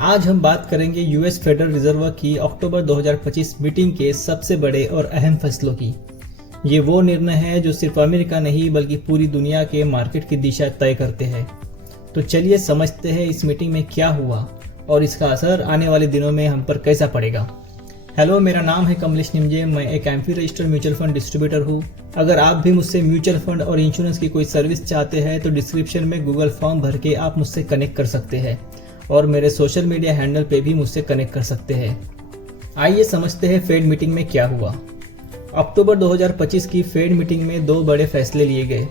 आज हम बात करेंगे यूएस फेडरल रिजर्व की अक्टूबर 2025 मीटिंग के सबसे बड़े और अहम फैसलों की। ये वो निर्णय है जो सिर्फ अमेरिका नहीं बल्कि पूरी दुनिया के मार्केट की दिशा तय करते हैं। तो चलिए समझते हैं इस मीटिंग में क्या हुआ और इसका असर आने वाले दिनों में हम पर कैसा पड़ेगा। हेलो, मेरा नाम है कमलेश निमजे। मैं एक MP registered mutual fund distributor हूँ। अगर आप भी मुझसे म्यूचुअल फंड और इंश्योरेंस की कोई सर्विस चाहते हैं तो डिस्क्रिप्शन में गूगल फॉर्म भर के आप मुझसे कनेक्ट कर सकते हैं और मेरे सोशल मीडिया हैंडल पे भी मुझसे कनेक्ट कर सकते हैं। आइए समझते हैं फेड मीटिंग में क्या हुआ। अक्टूबर 2025 की फेड मीटिंग में दो बड़े फैसले लिए गए।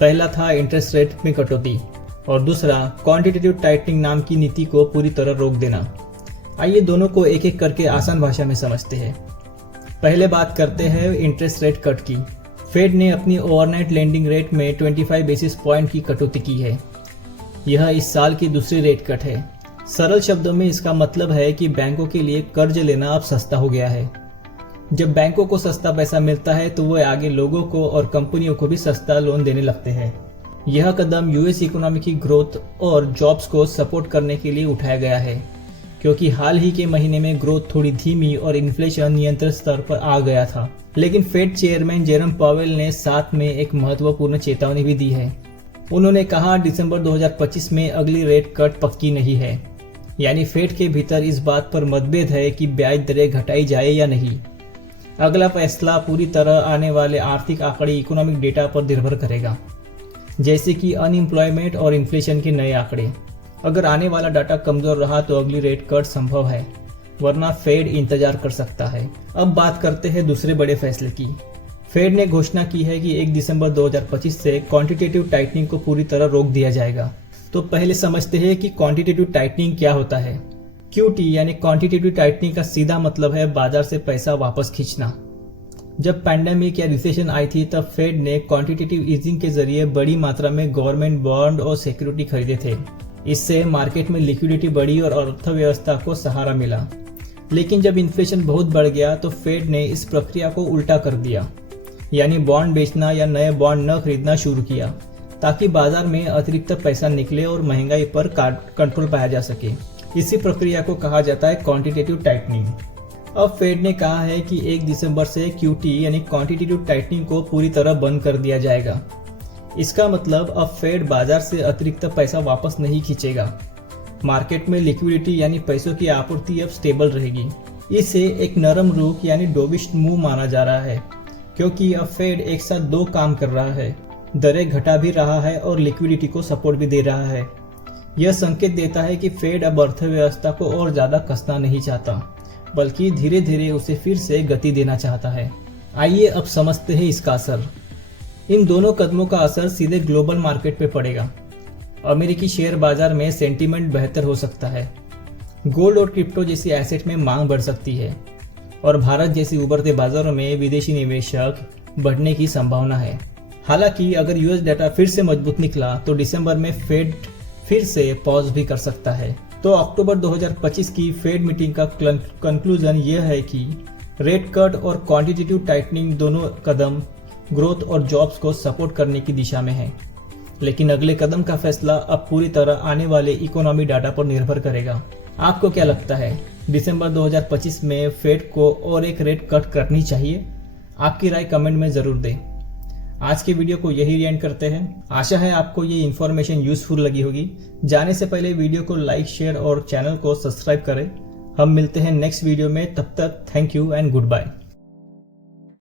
पहला था इंटरेस्ट रेट में कटौती और दूसरा क्वांटिटेटिव टाइटनिंग नाम की नीति को पूरी तरह रोक देना। आइए दोनों को एक एक करके आसान भाषा में समझते हैं। पहले बात करते हैं इंटरेस्ट रेट कट की। फेड ने अपनी ओवरनाइट लेंडिंग रेट में 25 बेसिस पॉइंट की कटौती की है। यह इस साल की दूसरी रेट कट है। सरल शब्दों में इसका मतलब है कि बैंकों के लिए कर्ज लेना अब सस्ता हो गया है। जब बैंकों को सस्ता पैसा मिलता है तो वो आगे लोगों को और कंपनियों को भी सस्ता लोन देने लगते हैं। यह कदम यूएस इकोनॉमी की ग्रोथ और जॉब्स को सपोर्ट करने के लिए उठाया गया है, क्योंकि हाल ही के महीने में ग्रोथ थोड़ी धीमी और इन्फ्लेशन नियंत्रित स्तर पर आ गया था। लेकिन फेड चेयरमैन जेरम पावेल ने साथ में एक महत्वपूर्ण चेतावनी भी दी है। उन्होंने कहा दिसंबर 2025 में अगली रेट कट पक्की नहीं है। यानी फेड के भीतर इस बात पर मतभेद है कि ब्याज दरें घटाई जाए या नहीं। अगला फैसला पूरी तरह आने वाले आर्थिक आंकड़े इकोनॉमिक डेटा पर निर्भर करेगा, जैसे कि अनएम्प्लॉयमेंट और इन्फ्लेशन के नए आंकड़े। अगर आने वाला डाटा कमजोर रहा तो अगली रेट कट संभव है, वरना फेड इंतजार कर सकता है। अब बात करते हैं दूसरे बड़े फैसले की। फेड ने घोषणा की है कि 1 दिसंबर 2025 से क्वांटिटेटिव टाइटनिंग को पूरी तरह रोक दिया जाएगा। तो पहले समझते हैं कि क्वांटिटेटिव टाइटनिंग क्या होता है। क्यूटी यानी क्वांटिटेटिव टाइटनिंग का सीधा मतलब है बाजार से पैसा वापस खींचना। जब पैंडेमिक या रिसेशन आई थी तब फेड ने क्वांटिटेटिव ईजिंग के जरिए बड़ी मात्रा में गवर्नमेंट बॉन्ड और सिक्योरिटी खरीदे थे। इससे मार्केट में लिक्विडिटी बढ़ी और अर्थव्यवस्था को सहारा मिला। लेकिन जब इन्फ्लेशन बहुत बढ़ गया तो फेड ने इस प्रक्रिया को उल्टा कर दिया, यानी बॉन्ड बेचना या नए बॉन्ड न खरीदना शुरू किया, ताकि बाजार में अतिरिक्त पैसा निकले और महंगाई पर कंट्रोल पाया जा सके। इसी प्रक्रिया को कहा जाता है क्वांटिटेटिव टाइटनिंग। अब फेड ने कहा है कि 1 दिसंबर से क्यूटी यानी क्वांटिटेटिव टाइटनिंग को पूरी तरह बंद कर दिया जाएगा। इसका मतलब अब फेड बाजार से अतिरिक्त पैसा वापस नहीं खींचेगा। मार्केट में लिक्विडिटी यानी पैसों की आपूर्ति अब स्टेबल रहेगी। इसे एक नरम रुख यानी डोविश मूव माना जा रहा है, क्योंकि अब फेड एक साथ दो काम कर रहा है। दरें घटा भी रहा है और लिक्विडिटी को सपोर्ट भी दे रहा है। यह संकेत देता है कि फेड अब अर्थव्यवस्था को और ज्यादा कसना नहीं चाहता, बल्कि धीरे धीरे उसे फिर से गति देना चाहता है। आइए अब समझते हैं इसका असर। इन दोनों कदमों का असर सीधे ग्लोबल मार्केट पे पड़ेगा। अमेरिकी शेयर बाजार में सेंटीमेंट बेहतर हो सकता है, गोल्ड और क्रिप्टो जैसी एसेट में मांग बढ़ सकती है और भारत जैसी उभरते बाजारों में विदेशी निवेशक बढ़ने की संभावना है। हालांकि अगर यूएस डाटा फिर से मजबूत निकला तो दिसंबर में फेड फिर से पॉज भी कर सकता है। तो अक्टूबर 2025 की फेड मीटिंग का कंक्लूजन यह है कि रेट कट और क्वांटिटेटिव टाइटनिंग दोनों कदम ग्रोथ और जॉब्स को सपोर्ट करने की दिशा में है। लेकिन अगले कदम का फैसला अब पूरी तरह आने वाले इकोनॉमी डाटा पर निर्भर करेगा। आपको क्या लगता है, दिसंबर 2025 में फेड को और एक रेट कट करनी चाहिए? आपकी राय कमेंट में जरूर दें। आज के वीडियो को यही एंड करते हैं। आशा है आपको ये इन्फॉर्मेशन यूजफुल लगी होगी। जाने से पहले वीडियो को लाइक, शेयर और चैनल को सब्सक्राइब करें। हम मिलते हैं नेक्स्ट वीडियो में। तब तक thank you and good bye.